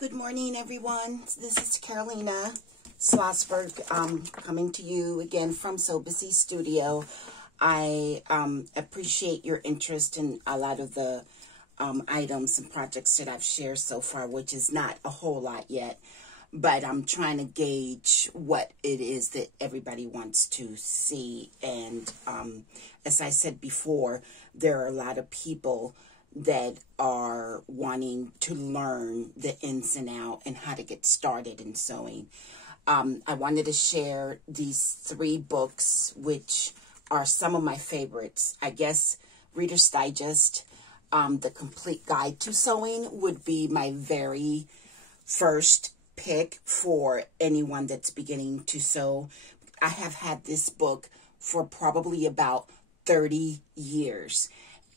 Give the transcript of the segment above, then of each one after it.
Good morning, everyone. This is Carolina Schlossberg coming to you again from So Busy Studio. I appreciate your interest in a lot of the items and projects that I've shared so far, which is not a whole lot yet, but I'm trying to gauge what it is that everybody wants to see. And as I said before, there are a lot of people that are wanting to learn the ins and out and how to get started in sewing. I wanted to share these 3 books, which are some of my favorites. I guess Reader's Digest, The Complete Guide to Sewing would be my very first pick for anyone that's beginning to sew. I have had this book for probably about 30 years.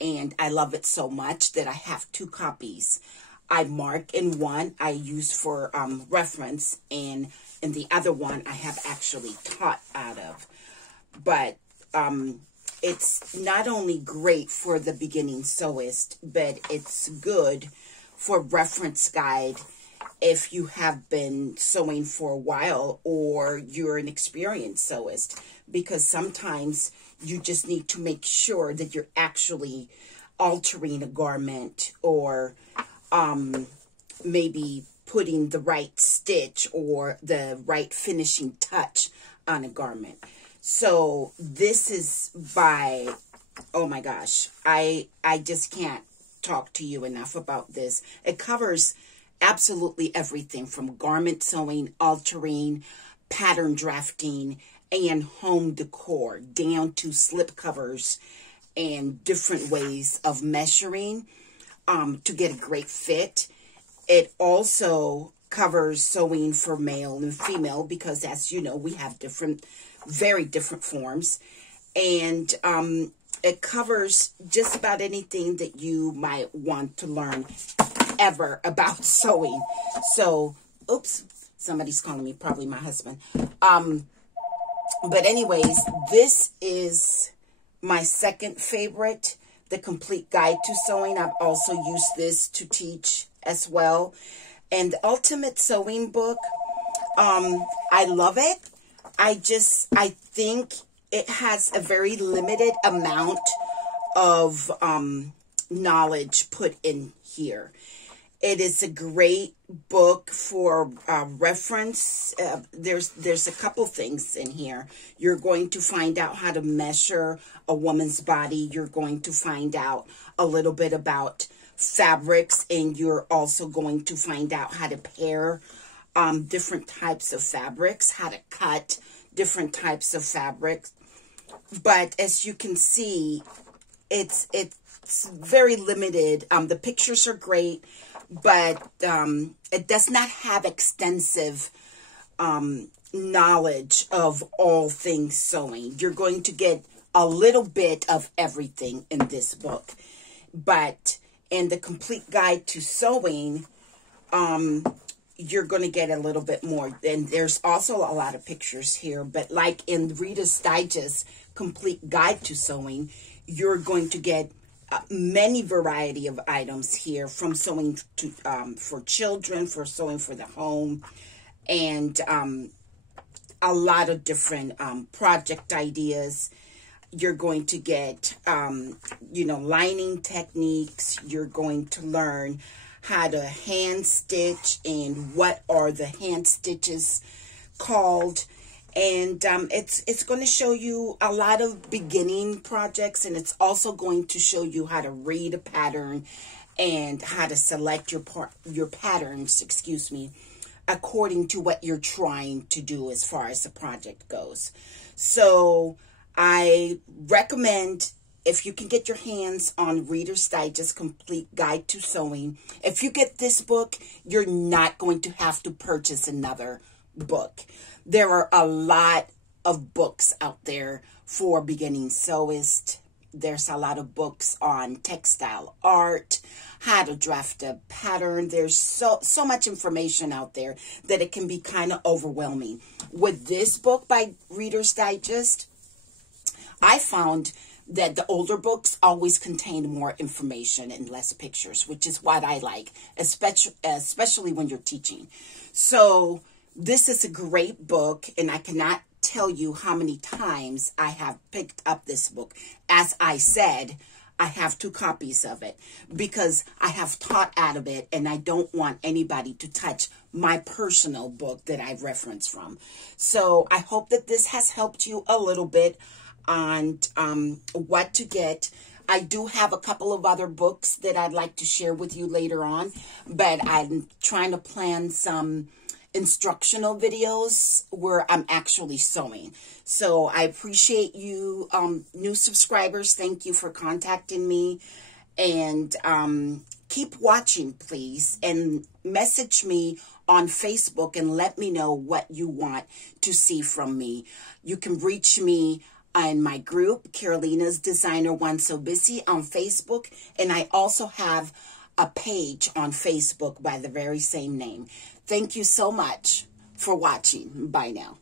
And I love it so much that I have 2 copies. I mark in one I use for reference, and in the other one I have actually taught out of. But it's not only great for the beginning sewist, but it's good for reference guide if you have been sewing for a while or you're an experienced sewist, because sometimes you just need to make sure that you're actually altering a garment, or maybe putting the right stitch or the right finishing touch on a garment. So this is by, oh my gosh, I just can't talk to you enough about this. It covers absolutely everything from garment sewing, altering, pattern drafting, and home decor, down to slip covers and different ways of measuring to get a great fit. It also covers sewing for male and female, because as you know, we have very different forms. And it covers just about anything that you might want to learn ever about sewing. So, oops, somebody's calling me, probably my husband. But anyways, this is my second favorite, The Complete Guide to Sewing. I've also used this to teach as well. And the Ultimate Sewing Book, I love it. I think it has a very limited amount of knowledge put in here. It is a great book for reference. There's a couple things in here. You're going to find out how to measure a woman's body. You're going to find out a little bit about fabrics, and you're also going to find out how to pair different types of fabrics, how to cut different types of fabrics. But as you can see, it's very limited. The pictures are great, but it does not have extensive knowledge of all things sewing. You're going to get a little bit of everything in this book. But in The Complete Guide to Sewing, you're going to get a little bit more. And there's also a lot of pictures here. But like in Reader's Digest Complete Guide to Sewing, you're going to get many variety of items here, from sewing to for children, for sewing for the home, and a lot of different project ideas. You're going to get lining techniques. You're going to learn how to hand stitch and what are the hand stitches called. And it's going to show you a lot of beginning projects, and it's also going to show you how to read a pattern and how to select your patterns, according to what you're trying to do as far as the project goes. So I recommend, if you can get your hands on Reader's Digest Complete Guide to Sewing, if you get this book, you're not going to have to purchase another book. There are a lot of books out there for beginning sewists. There's a lot of books on textile art, how to draft a pattern. There's so much information out there that it can be kind of overwhelming. With this book by Reader's Digest, I found that the older books always contain more information and less pictures, which is what I like, especially when you're teaching. So this is a great book, and I cannot tell you how many times I have picked up this book. As I said, I have 2 copies of it because I have taught out of it, and I don't want anybody to touch my personal book that I reference from. So I hope that this has helped you a little bit on what to get. I do have a couple of other books that I'd like to share with you later on, but I'm trying to plan some instructional videos where I'm actually sewing. So I appreciate you, new subscribers. Thank you for contacting me, and keep watching, please, and message me on Facebook and let me know what you want to see from me. You can reach me in my group, Carolina's Designer One So Busy, on Facebook, and I also have a page on Facebook by the very same name. Thank you so much for watching. Bye now.